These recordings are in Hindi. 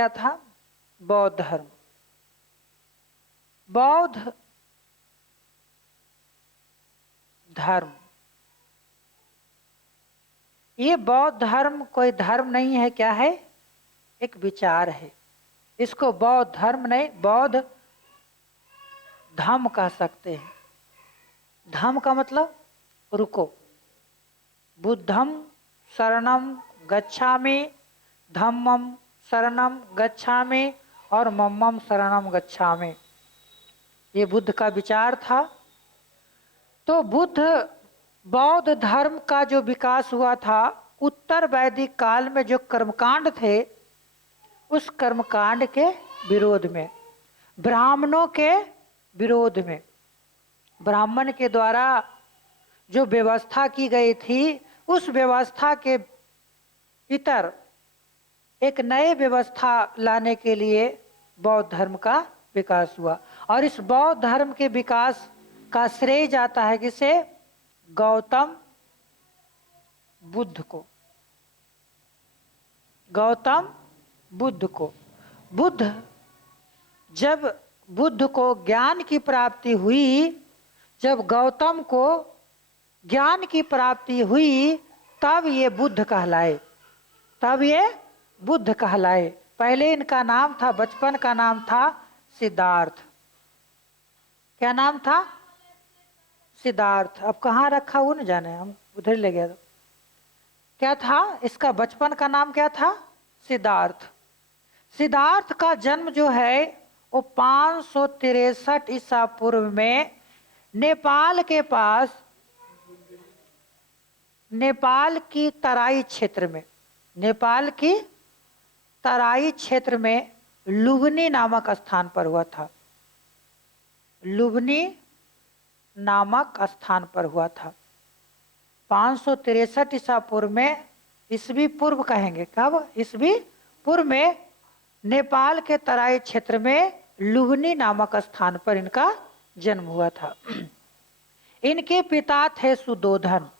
क्या था? बौद्ध धर्म। बौद्ध धर्म, ये बौद्ध धर्म कोई धर्म नहीं है, क्या है? एक विचार है। इसको बौद्ध धर्म नहीं, बौद्ध धम्म कह सकते हैं। धम्म का मतलब रुको। बुद्धम शरणम गच्छामि, धम्मम शरणम गच्छामि और मम्मम शरणम गच्छामि, ये बुद्ध का विचार था। तो बुद्ध बौद्ध धर्म का जो विकास हुआ था, उत्तर वैदिक काल में जो कर्मकांड थे, उस कर्मकांड के विरोध में, ब्राह्मणों के विरोध में, ब्राह्मण के द्वारा जो व्यवस्था की गई थी, उस व्यवस्था के इतर एक नए व्यवस्था लाने के लिए बौद्ध धर्म का विकास हुआ। और इस बौद्ध धर्म के विकास का श्रेय जाता है किसे? गौतम बुद्ध को। गौतम बुद्ध को। बुद्ध, जब बुद्ध को ज्ञान की प्राप्ति हुई, जब गौतम को ज्ञान की प्राप्ति हुई, तब ये बुद्ध कहलाए, तब ये बुद्ध कहलाए। पहले इनका नाम था, बचपन का नाम था सिद्धार्थ। क्या नाम था? सिद्धार्थ। अब कहाँ रखा वो न जाने, हम उधर ले गया। क्या था इसका बचपन का नाम? क्या था? सिद्धार्थ। सिद्धार्थ का जन्म जो है वो 563 ईसा पूर्व में नेपाल के पास, नेपाल की तराई क्षेत्र में, नेपाल की तराई क्षेत्र में लुबनी नामक स्थान पर हुआ था। लुबनी नामक स्थान पर हुआ था 563 ईसा पूर्व में। ईसवी पूर्व कहेंगे, कब? ईसवी पूर्व में नेपाल के तराई क्षेत्र में लुबनी नामक स्थान पर इनका जन्म हुआ था। इनके पिता थे सुदोधन।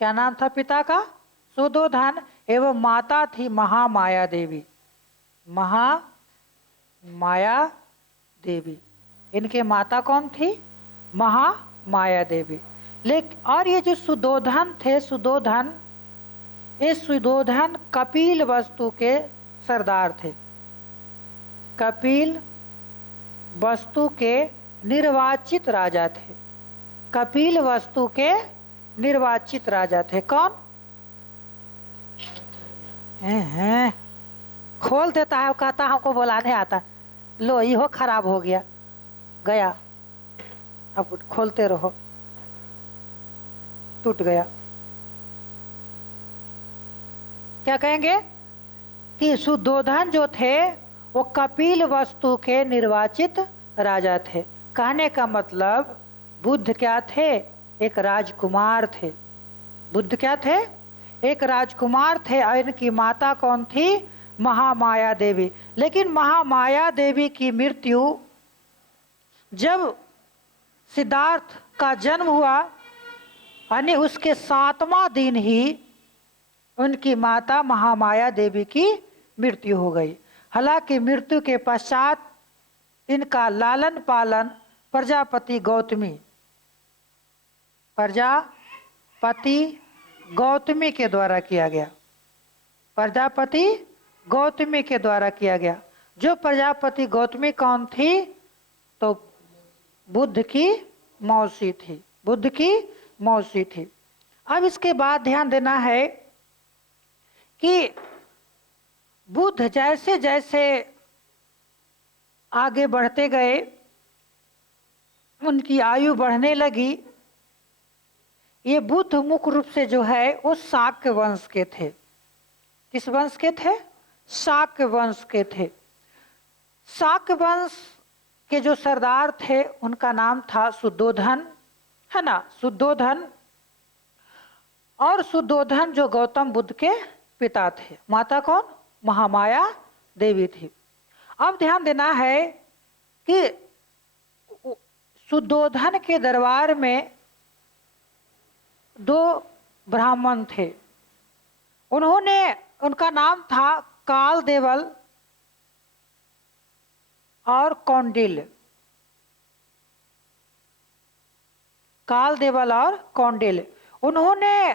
क्या नाम था पिता का? सुदोधन। एवं माता थी महामाया देवी। महामाया देवी। इनके माता कौन थी? महामाया देवी। लेकिन और ये जो सुदोधन थे, सुदोधन, ये सुदोधन कपिल वस्तु के सरदार थे। कपिल वस्तु के निर्वाचित राजा थे। कपिल वस्तु के निर्वाचित राजा थे। कौन? हैं खोल देता है, कहता हमको बुलाने आता। लो यो खराब हो गया, गया। अब खोलते रहो, टूट गया। क्या कहेंगे कि सुदोधन जो थे वो कपिल वस्तु के निर्वाचित राजा थे। कहने का मतलब बुद्ध क्या थे? एक राजकुमार थे। बुद्ध क्या थे? एक राजकुमार थे। और इनकी माता कौन थी? महामाया देवी। लेकिन महामाया देवी की मृत्यु जब सिद्धार्थ का जन्म हुआ, यानी उसके 7वां दिन ही उनकी माता महामाया देवी की मृत्यु हो गई। हालांकि मृत्यु के पश्चात इनका लालन पालन प्रजापति गौतमी के द्वारा किया गया। प्रजापति गौतमी के द्वारा किया गया। जो प्रजापति गौतमी कौन थी? तो बुद्ध की मौसी थी। बुद्ध की मौसी थी। अब इसके बाद ध्यान देना है कि बुद्ध जैसे जैसे आगे बढ़ते गए, उनकी आयु बढ़ने लगी। ये बुद्ध मुख्य रूप से जो है वो शाक्य वंश के थे। किस वंश के थे? शाक्य वंश के थे। शाक्य वंश के जो सरदार थे उनका नाम था सुदोधन, है ना? सुदोधन। और सुदोधन जो गौतम बुद्ध के पिता थे। माता कौन? महामाया देवी थी। अब ध्यान देना है कि सुदोधन के दरबार में 2 ब्राह्मण थे। उन्होंने उनका नाम था काल देवल और कौंडिल्य। काल देवल और कौंडिल्य, उन्होंने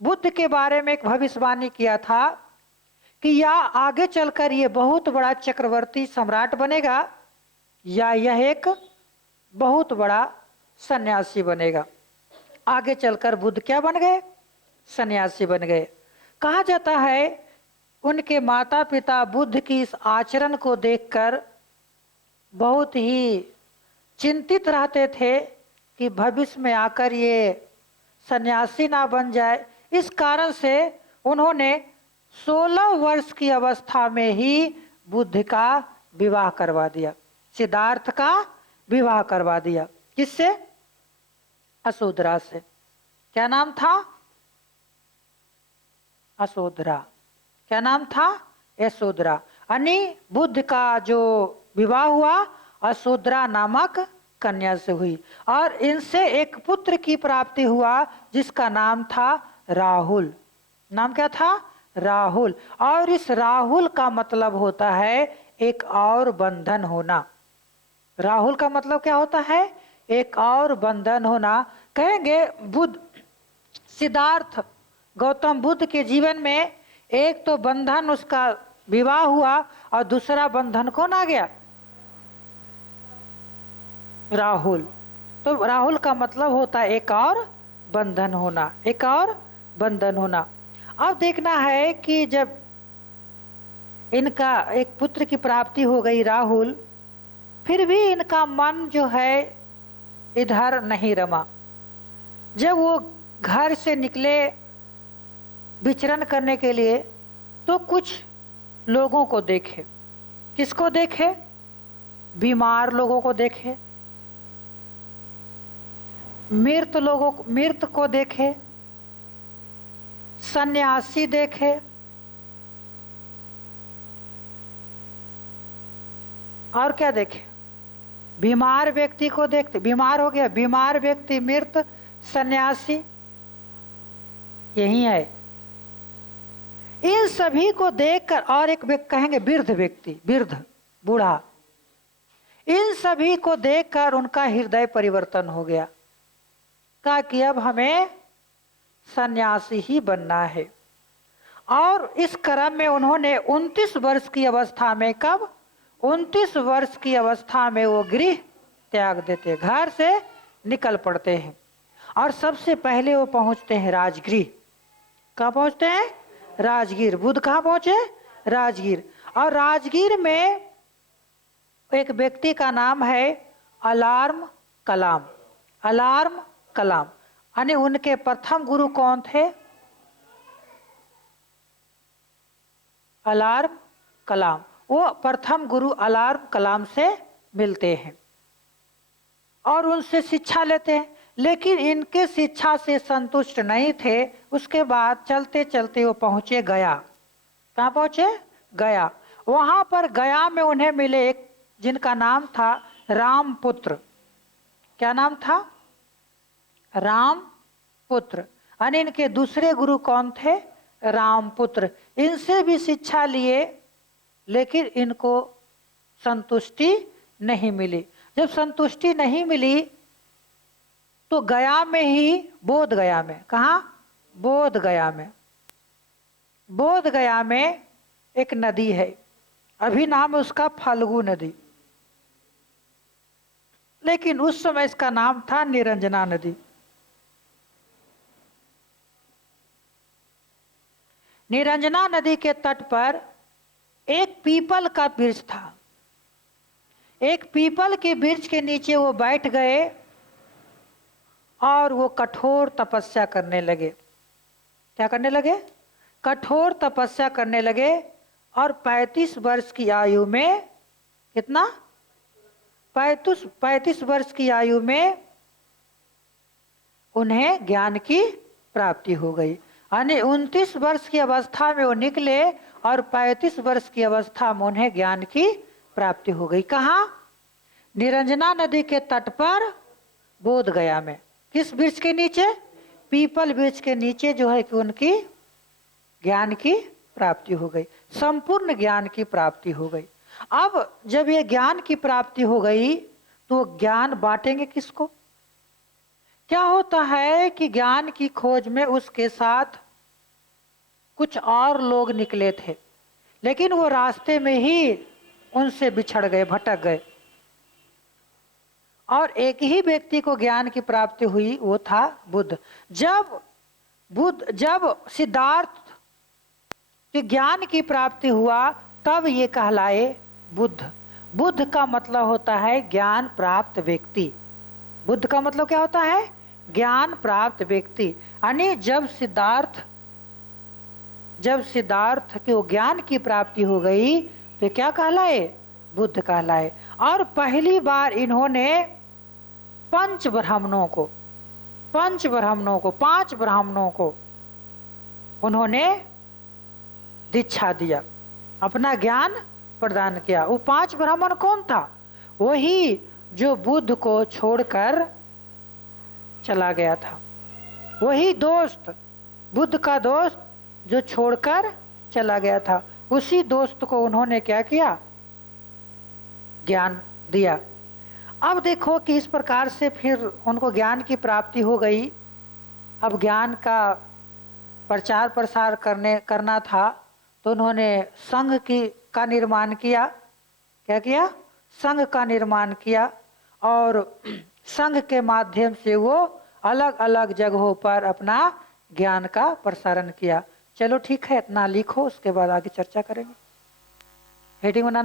बुद्ध के बारे में एक भविष्यवाणी किया था कि या आगे चलकर ये बहुत बड़ा चक्रवर्ती सम्राट बनेगा या यह एक बहुत बड़ा सन्यासी बनेगा। आगे चलकर बुद्ध क्या बन गए? सन्यासी बन गए। कहा जाता है उनके माता पिता बुद्ध की इस आचरण को देखकर बहुत ही चिंतित रहते थे कि भविष्य में आकर ये सन्यासी ना बन जाए। इस कारण से उन्होंने 16 वर्ष की अवस्था में ही बुद्ध का विवाह करवा दिया, सिद्धार्थ का विवाह करवा दिया। किससे? असोदरा से। क्या नाम था? असोदरा। क्या नाम था? यशोदरा। यानी बुद्ध का जो विवाह हुआ असोदरा नामक कन्या से हुई और इनसे एक पुत्र की प्राप्ति हुआ जिसका नाम था राहुल। नाम क्या था? राहुल। और इस राहुल का मतलब होता है एक और बंधन होना। राहुल का मतलब क्या होता है? एक और बंधन होना। कहेंगे बुद्ध सिद्धार्थ गौतम बुद्ध के जीवन में एक तो बंधन उसका विवाह हुआ और दूसरा बंधन कौन आ गया? राहुल। तो राहुल का मतलब होता है एक और बंधन होना, एक और बंधन होना। अब देखना है कि जब इनका एक पुत्र की प्राप्ति हो गई राहुल, फिर भी इनका मन जो है इधर नहीं रमा। जब वो घर से निकले विचरण करने के लिए तो कुछ लोगों को देखे। किसको देखे? बीमार लोगों को देखे, मृत को देखे, सन्यासी देखे और क्या देखे? बीमार व्यक्ति को देखते। बीमार हो गया, बीमार व्यक्ति, मृत, सन्यासी, यही है। इन सभी को देखकर और एक व्यक्ति कहेंगे वृद्ध व्यक्ति, वृद्ध बूढ़ा, इन सभी को देखकर उनका हृदय परिवर्तन हो गया। कहा कि अब हमें सन्यासी ही बनना है। और इस क्रम में उन्होंने 29 वर्ष की अवस्था में, कब? 29 वर्ष की अवस्था में वो गृह त्याग देते, घर से निकल पड़ते हैं और सबसे पहले वो पहुंचते हैं राजगृह। कहाँ पहुंचते हैं? राजगीर। बुद्ध कहाँ पहुंचे? राजगीर। और राजगीर में एक व्यक्ति का नाम है अलार्म कलाम। अलार्म कलाम यानी उनके प्रथम गुरु कौन थे? अलार्म कलाम। वो प्रथम गुरु अलार्म कलाम से मिलते हैं और उनसे शिक्षा लेते हैं, लेकिन इनके शिक्षा से संतुष्ट नहीं थे। उसके बाद चलते चलते वो पहुंचे गया। कहाँ पहुंचे? गया। वहां पर गया में उन्हें मिले एक जिनका नाम था रामपुत्र। क्या नाम था? रामपुत्र। यानी इनके दूसरे गुरु कौन थे? रामपुत्र। इनसे भी शिक्षा लिए लेकिन इनको संतुष्टि नहीं मिली। जब संतुष्टि नहीं मिली तो गया में ही, बोध गया में, कहा? बोध गया में। बोध गया में एक नदी है, अभी नाम है उसका फाल्गु नदी, लेकिन उस समय इसका नाम था निरंजना नदी। निरंजना नदी के तट पर एक पीपल का वृक्ष था। एक पीपल के वृक्ष के नीचे वो बैठ गए और वो कठोर तपस्या करने लगे। क्या करने लगे? कठोर तपस्या करने लगे। और 35 वर्ष की आयु में, कितना? 35 वर्ष की आयु में उन्हें ज्ञान की प्राप्ति हो गई। यानी 29 वर्ष की अवस्था में वो निकले और 35 वर्ष की अवस्था में उन्हें ज्ञान की प्राप्ति हो गई। कहाँ? निरंजना नदी के तट पर, बोध गया में। किस वृक्ष के नीचे? पीपल वृक्ष के नीचे जो है कि उनकी ज्ञान की प्राप्ति हो गई, संपूर्ण ज्ञान की प्राप्ति हो गई। अब जब ये ज्ञान की प्राप्ति हो गई तो ज्ञान बांटेंगे किसको? क्या होता है कि ज्ञान की खोज में उसके साथ कुछ और लोग निकले थे, लेकिन वो रास्ते में ही उनसे बिछड़ गए, भटक गए, और एक ही व्यक्ति को ज्ञान की प्राप्ति हुई, वो था बुद्ध। जब सिद्धार्थ के ज्ञान की प्राप्ति हुआ तब ये कहलाए बुद्ध। बुद्ध का मतलब होता है ज्ञान प्राप्त व्यक्ति। बुद्ध का मतलब क्या होता है? ज्ञान प्राप्त व्यक्ति। यानी जब सिद्धार्थ के ज्ञान की प्राप्ति हो गई तो क्या कहलाए? बुद्ध कहलाए। और पहली बार इन्होंने 5 ब्राह्मणों को उन्होंने दीक्षा दिया, अपना ज्ञान प्रदान किया। वो 5 ब्राह्मण कौन था? वही जो बुद्ध को छोड़कर चला गया था, वही दोस्त, बुद्ध का दोस्त जो छोड़कर चला गया था, उसी दोस्त को उन्होंने क्या किया? ज्ञान दिया। अब देखो कि इस प्रकार से फिर उनको ज्ञान की प्राप्ति हो गई। अब ज्ञान का प्रचार प्रसार करना था तो उन्होंने संघ का निर्माण किया। क्या किया? संघ का निर्माण किया, और संघ के माध्यम से वो अलग अलग जगहों पर अपना ज्ञान का प्रसारण किया। चलो ठीक है, इतना लिखो, उसके बाद आगे चर्चा करेंगे। हेडिंग बनाना।